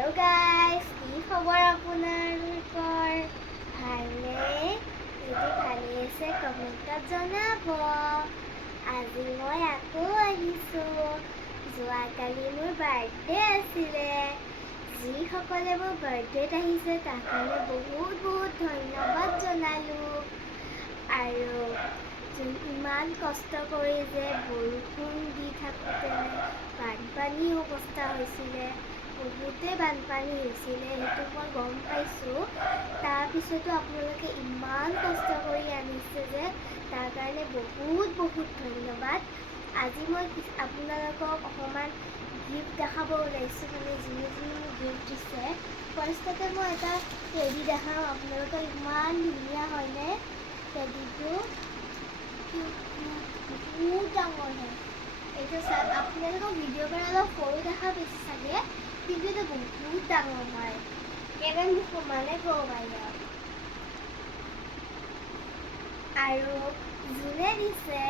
Hello' guys, কি খবৰ আপোনালোকৰ? ভালনে? যদি ভালে আছে কমেণ্টত জনাব। আজি মই আকৌ আহিছোঁ। যোৱাকালি মোৰ বাৰ্থডে আছিলে। যিসকলে মোৰ বাৰ্থডেত আহিছে তাৰ কাৰণে বহুত বহুত ধন্যবাদ জনালোঁ। আৰু ইমান কষ্ট কৰি যে বৰষুণ দি থাকোঁতে বানপানী অৱস্থা হৈছিলে, বহুতে বানপানী হৈছিলে, সেইটো মই গম পাইছোঁ। তাৰপিছতো আপোনালোকে ইমান কষ্ট কৰি আনিছে যে তাৰ কাৰণে বহুত বহুত ধন্যবাদ। আজি মই আপোনালোকক অকণমান গিফ্ট দেখাব ওলাইছোঁ, মানে যোনে যোনে মোক গিফ্ট দিছে। ফাৰ্ষ্টতে মই এটা টেডি দেখাম আপোনালোকক। ইমান ধুনীয়া হয়নে টেডিটো? বহুত ডাঙৰ হয় এইটো। আপোনালোকক ভিডিঅ' পৰা অলপ সৰু দেখা পাইছে চাগে, কিন্তু এইটো বহুত ডাঙৰ হয়। একেবাৰে মোক সমানে ক'ব পাৰি। আৰু যোনে দিছে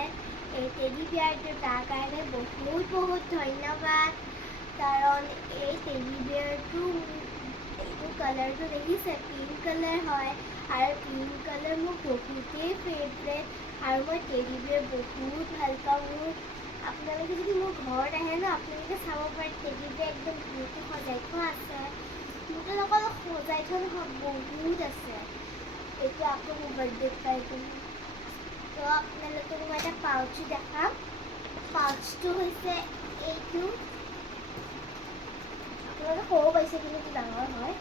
এই টেডি বিয়াৰটো তাৰ কাৰণে বহুত বহুত ধন্যবাদ। কাৰণ এই টেডি বিয়াৰটো এইটো কালাৰটো দেখিছে, পিংক কালাৰ হয়। আৰু পিংক কালাৰ মোৰ বহুতেই ফেভৰেট। আৰু মই টেডি বিয়াৰ বহুত ভাল পাওঁ। আপোনালোকে যদি মোৰ ঘৰত আহে ন, আপোনালোকে চাব পাৰে টেডি বিয়াৰ একদম ধুনীয়াকৈ সজাই থোৱা আছে। মোৰতো অকল সজাই থোৱা নহয়, বহুত আছে। এইটো আকৌ মোৰ বাৰ্থডেত পাই। তো আপোনালোকক মই এটা পাউচো দেখাম। পাউচটো হৈছে এইটো। আপোনালোকে সৰু পাইছে, কিন্তু এইটো ডাঙৰ হয়।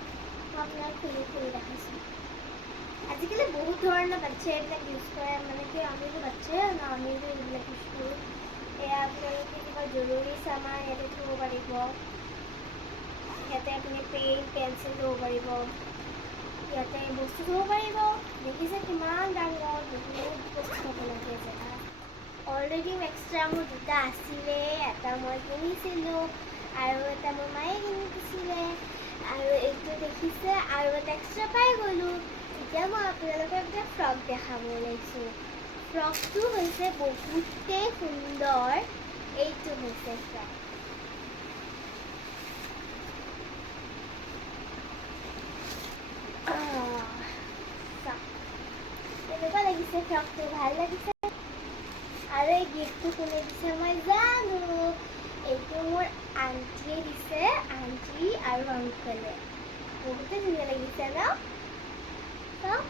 মই আপোনাক খুলি খুলি দেখাইছোঁ। আজিকালি বহুত ধৰণৰ বাচ্ছাই এইবিলাক ইউজ কৰে, মানে কি আমিতো বাচ্ছাই ন, আমিতো এইবিলাক ইউজ কৰোঁ। এয়া আপোনালোকে কিবা জৰুৰী চামান ইয়াতে থ'ব পাৰিব। ইয়াতে আপুনি পেন পেঞ্চিল থ'ব পাৰিব। ইয়াতে বস্তু থ'ব পাৰিব। দেখিছে কিমান ডাঙৰ, বহুত বস্তু থ'ব লাগে জেগা। অলৰেডি এক্সট্ৰা মোৰ দুটা আছিলেই, এটা মই কিনিছিলোঁ আৰু এটা মোৰ মায়ে কিনি দিছিলে। আৰু এইটো দেখিছে আৰু এটা এক্সট্ৰা পাই গ'লোঁ। এতিয়া মই আপোনালোকক এটা ফ্ৰক দেখাব ওলাইছোঁ। ফ্ৰকটো হৈছে বহুতেই সুন্দৰ। এইটো হৈছে ফ্ৰক। কেনেকুৱা লাগিছে ফ্ৰকটো? ভাল লাগিছে? আৰু এই গিফ্টটো কোনে দিছে মই জানো। এইটো মোৰ আণ্টিয়ে দিছে, আণ্টি আৰু আংকলে। বহুতে ধুনীয়া লাগিছে ন? চাওক,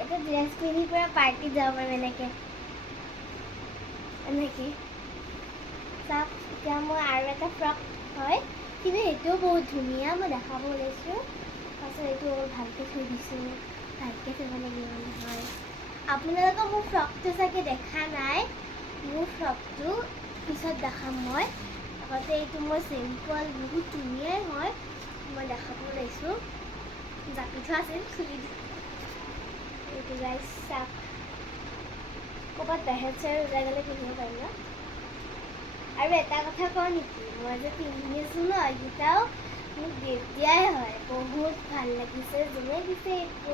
এইটো ড্ৰেছ পিন্ধি পুৰা পাৰ্টিত যাব পাৰিম এনেকৈ। চাওক, এতিয়া মই আৰু এটা ফ্ৰক হয়, কিন্তু সেইটোও বহুত ধুনীয়া। মই দেখাব ওলাইছোঁ। তাৰপিছত এইটো ভালকৈ থৈ দিছোঁ। ভালকৈ থ'ব লাগিব নহয়। আপোনালোকে মোৰ ফ্ৰকটো চাগে দেখা নাই। মোৰ ফ্ৰকটো পিছত দেখাম মই। আগতে এইটো মই চিম্পল, বহুত ধুনীয়াই হয়। মই দেখাব ওলাইছোঁ। জাপি থোৱা আছিল, খুলি দিছোঁ। এইটো গাইজ চাওক, ক'ৰবাত বাহিৰত চাহিৰত ওলাই গ'লে পিন্ধিব পাৰিম ন? আৰু এটা কথা কওঁ নেকি, মই যে পিন্ধি আছোঁ ন, এইকেইটাও মোক গিফ্ট দিয়াই হয়। বহুত ভাল লাগিছে যোনে দিছে এইটো।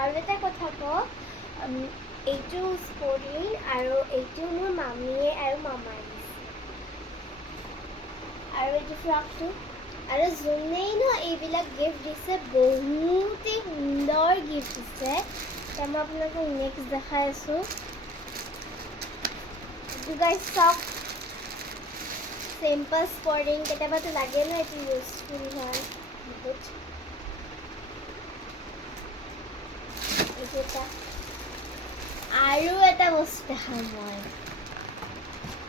আৰু এটা কথা কওঁ, এইটো স্পৰ্টিং আৰু এইটো মোৰ মামীয়ে আৰু মামাই দিছে। আৰু এইটো ফ্ৰকটো। আৰু যোনেই ন এইবিলাক গিফ্ট দিছে, বহুতেই সুন্দৰ গিফ্ট দিছে। এতিয়া মই আপোনালোকক নেক্সট দেখাই আছোঁ। এইটো গাইজ চাওক, চিম্পল স্পৰ্টিং। কেতিয়াবাতো লাগে ন এইটো ইউজফুল হয় বহুত। এইটো এটা। আৰু এটা বস্তু দেখাম মই।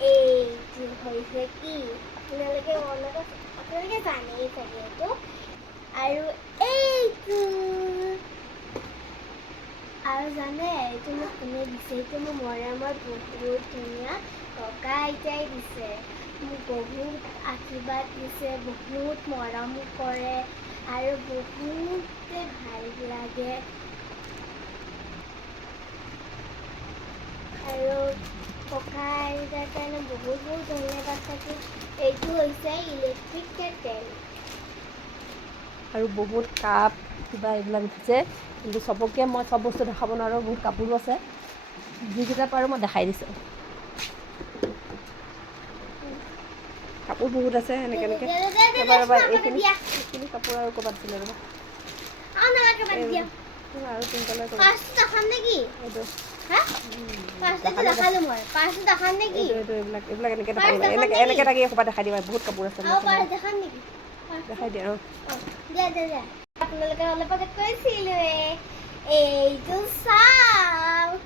এইটো হৈছে কি, আপোনালোকে জানেই চাগে এইটো। আৰু এইটো, আৰু জানে এইটো মোক কোনে দিছে? এইটো মোৰ মৰমৰ বহুত ধুনীয়া ককা আইতাই দিছে। মোক বহুত আশীৰ্বাদ দিছে, বহুত মৰম কৰে আৰু বহুতে ভাল লাগে। আৰু ককা আইতাৰ কাৰণে বহুত বহুত ধন্যবাদ থাকিল। এইটো হৈছে ইলেক্ট্ৰিক কেটেল। আৰু বহুত কাপ কিবা এইবিলাক উঠিছে, কিন্তু চবকে মই চব বস্তু দেখাব নোৱাৰোঁ। বহুত কাপোৰো আছে, যিকেইটা পাৰোঁ মই দেখাই দিছোঁ। কাপোৰ বহুত আছে এনেকৈ এনেকৈ এইখিনি কাপোৰ আৰু ক'ৰবাত আছিলে ৰ'বা আৰু পিংক কালাৰ এইটো এইবিলাক এনেকৈ থাকি ক'ৰবাত দেখাই দিবা বহুত কাপোৰ আছে দেখাই দিয়া অঁ আপোনালোকে অলপ আগত কৈছিলোৱে এইটো চাওক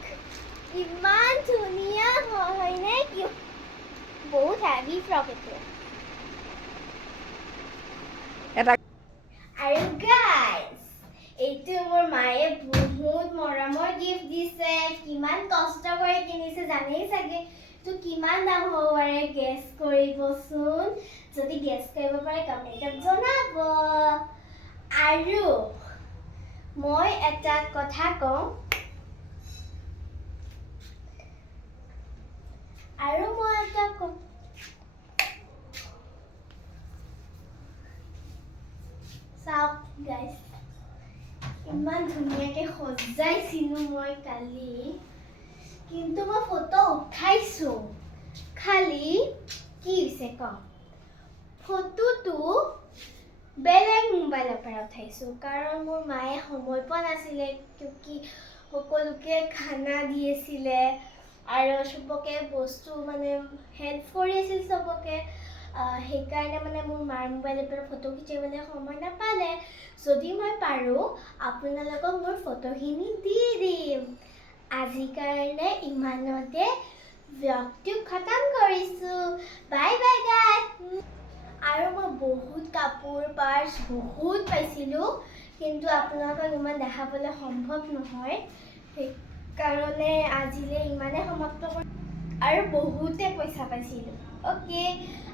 ইমান ধুনীয়া হয়নে কি বহুত হেভি ফ্ৰক এইটো এটা আৰু গাইজ এইটো মোৰ মায়ে বহুত মৰমৰ গিফ্ট দিছে কিমান কষ্ট কৰি কিনিছে জানেই চাগে তো কিমান দাম হ'ব পাৰে গেছ কৰিবচোন যদি গেছ কৰিব পাৰে কমেণ্টত জনাব আৰু মই এটা কথা কওঁ চাওক গাইজ ইমান ধুনীয়াকৈ সজাইছিলোঁ মই কালি কিন্তু মই ফটো উঠাইছোঁ খালি কি হৈছে কওঁ ফটোটো বেলেগ মোবাইলৰ পৰা উঠাইছোঁ কাৰণ মোৰ মায়ে সময় পোৱা নাছিলে কিউকি সকলোকে খানা দি আছিলে আৰু চবকে বস্তু মানে হেল্প কৰি আছিল চবকে সেইকাৰণে মানে মোৰ মাৰ মোবাইলৰ পৰা ফটো খিচিবলৈ সময় নাপালে যদি মই পাৰোঁ আপোনালোকক মোৰ ফটোখিনি দি দিম আজিৰ কাৰণে ইমানতে ব্লগটো খতম কৰিছোঁ বাই বাই গাইজ আৰু মই বহুত কাপোৰ পাৰ্চ বহুত পাইছিলোঁ কিন্তু আপোনালোকক ইমান দেখাবলৈ সম্ভৱ নহয় সেইকাৰণে আজিলৈ ইমানে সমাপ্ত কৰি আৰু বহুতে পইচা পাইছিলোঁ অ'কে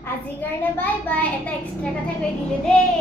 আজিৰ কাৰণে বাই বাই এটা এক্সট্ৰা কথা কৈ দিলোঁ দেই